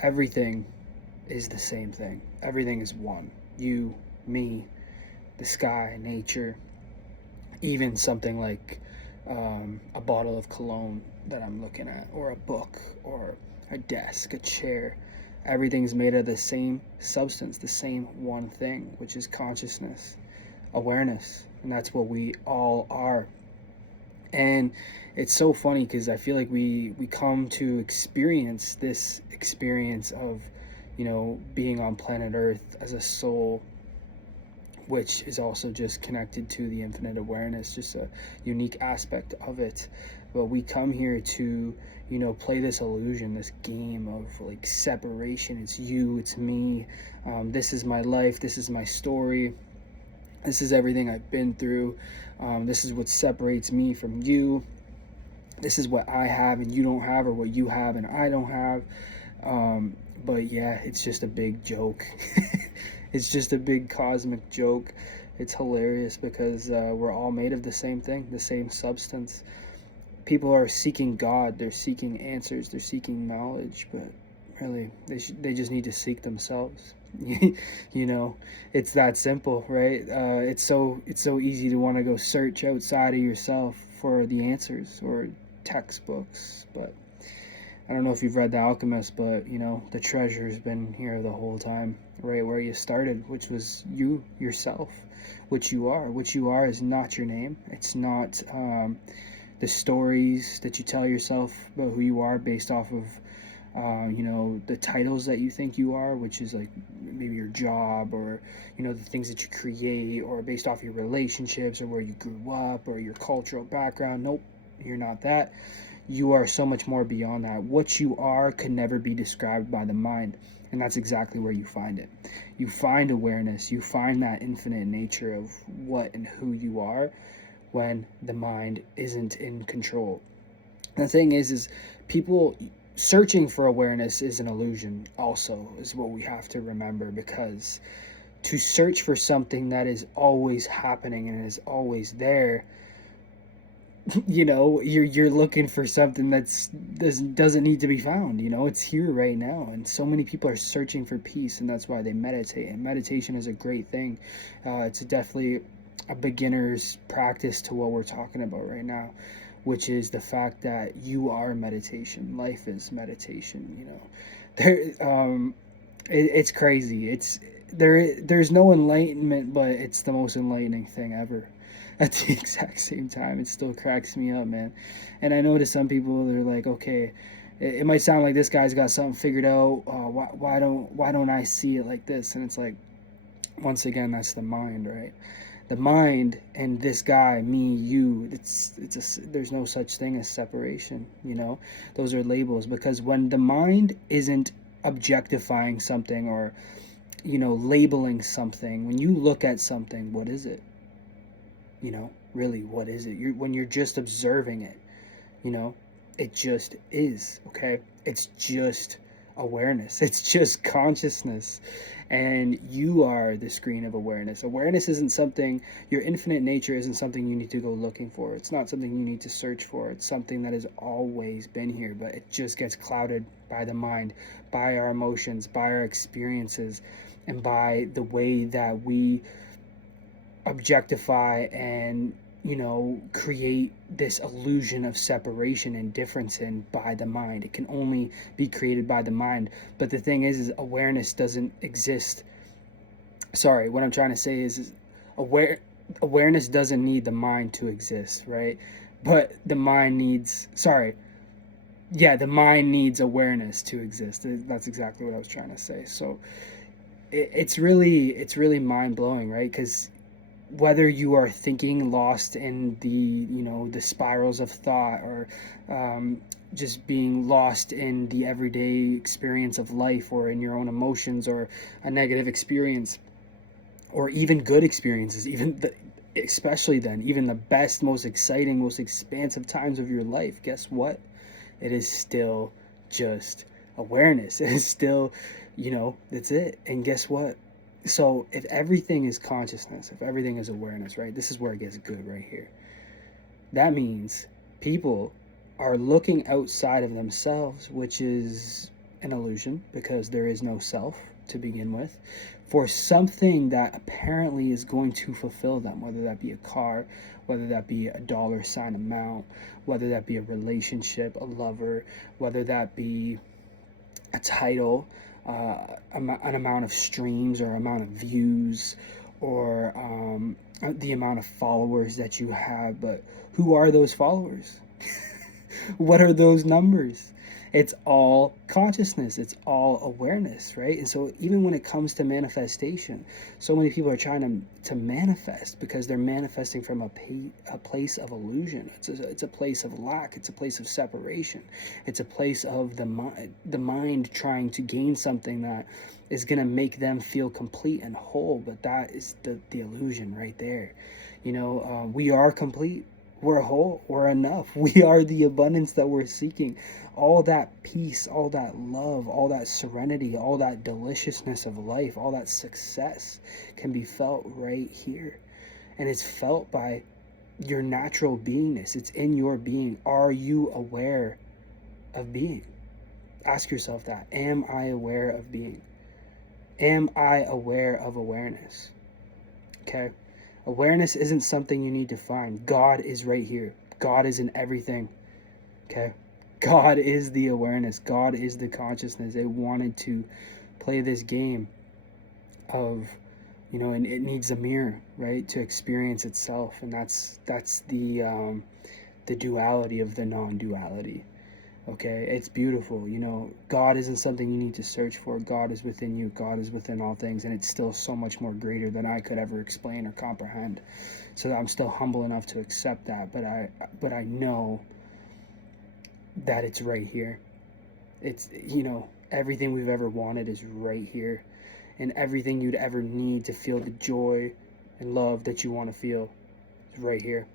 everything is the same thing. Everything is one. You, me, the sky, nature, even something like a bottle of cologne that I'm looking at, or a book, or a desk, a chair. Everything's made of the same substance, the same one thing, which is consciousness, awareness. And that's what we all are. And it's so funny because I feel like we come to experience this experience of, being on planet Earth as a soul, which is also just connected to the infinite awareness, just a unique aspect of it. But we come here to, play this illusion, this game of like separation. It's you, it's me. This is my life. This is my story. This is everything I've been through. This is what separates me from you. This is what I have and you don't have, or what you have and I don't have. But yeah, it's just a big joke. It's just a big cosmic joke. It's hilarious because we're all made of the same thing, the same substance. People are seeking God, they're seeking answers, they're seeking knowledge, but really, they just need to seek themselves. It's that simple, right? It's so easy to want to go search outside of yourself for the answers or textbooks, but I don't know if you've read The Alchemist, but the treasure's been here the whole time, right where you started, which was you, yourself, which you are. Which you are is not your name. It's not the stories that you tell yourself about who you are based off of, the titles that you think you are, which is like maybe your job, or, the things that you create, or based off your relationships, or where you grew up, or your cultural background. Nope, you're not that. You are so much more beyond that. What you are could never be described by the mind. And that's exactly where you find it. You find awareness, you find that infinite nature of what and who you are when the mind isn't in control. The thing is people searching for awareness is an illusion, also, is what we have to remember, because to search for something that is always happening and is always there, you're looking for something doesn't need to be found. It's here right now, and so many people are searching for peace, and that's why they meditate. And meditation is a great thing. It's definitely a beginner's practice to what we're talking about right now, which is the fact that you are meditation. Life is meditation. It's crazy. There's no enlightenment, but it's the most enlightening thing ever. At the exact same time, it still cracks me up, man. And I know to some people, they're like, okay, it might sound like this guy's got something figured out. Why don't I see it like this? And it's like, once again, that's the mind, right? The mind and this guy, me, you. There's no such thing as separation. Those are labels, because when the mind isn't objectifying something, or labeling something, when you look at something, what is it? Really, what is it? When you're just observing it, it just is. Okay, it's just awareness. It's just consciousness, and you are the screen of awareness. Awareness isn't something, your infinite nature isn't something you need to go looking for. It's not something you need to search for. It's something that has always been here, but it just gets clouded by the mind, by our emotions, by our experiences, and by the way that we objectify and create this illusion of separation and difference in by the mind. It can only be created by the mind. But the thing is awareness doesn't exist. Sorry, what I'm trying to say is awareness doesn't need the mind to exist, right? But the mind needs the mind needs awareness to exist. That's exactly what I was trying to say. So it's really mind-blowing, right? Because whether you are thinking lost in the spirals of thought, or just being lost in the everyday experience of life, or in your own emotions, or a negative experience, or even good experiences, especially then, even the best, most exciting, most expansive times of your life, guess what? It is still just awareness. It is still, that's it. And guess what? So if everything is consciousness, if everything is awareness, right, this is where it gets good right here. That means people are looking outside of themselves, which is an illusion because there is no self to begin with, for something that apparently is going to fulfill them, whether that be a car, whether that be a dollar sign amount, whether that be a relationship, a lover, whether that be a title, an amount of streams or amount of views, or the amount of followers that you have. But who are those followers? What are those numbers? It's all consciousness, it's all awareness, right? And so even when it comes to manifestation, so many people are trying to manifest because they're manifesting from a place of illusion. It's a place of lack, it's a place of separation, it's a place of the mind trying to gain something that is going to make them feel complete and whole. But that is the illusion right there. We are complete, we're whole, we're enough, we are the abundance that we're seeking. All that peace, all that love, all that serenity, all that deliciousness of life, all that success can be felt right here. And it's felt by your natural beingness. It's in your being. Are you aware of being? Ask yourself that. Am I aware of being? Am I aware of awareness? Okay? Awareness isn't something you need to find. God is right here. God is in everything. Okay? God is the awareness. God is the consciousness. They wanted to play this game of, and it needs a mirror, right, to experience itself. And that's the duality of the non-duality. Okay, it's beautiful. God isn't something you need to search for. God is within you. God is within all things, and it's still so much more greater than I could ever explain or comprehend. So I'm still humble enough to accept that, but I know that it's right here. It's, everything we've ever wanted is right here, and everything you'd ever need to feel the joy and love that you want to feel is right here.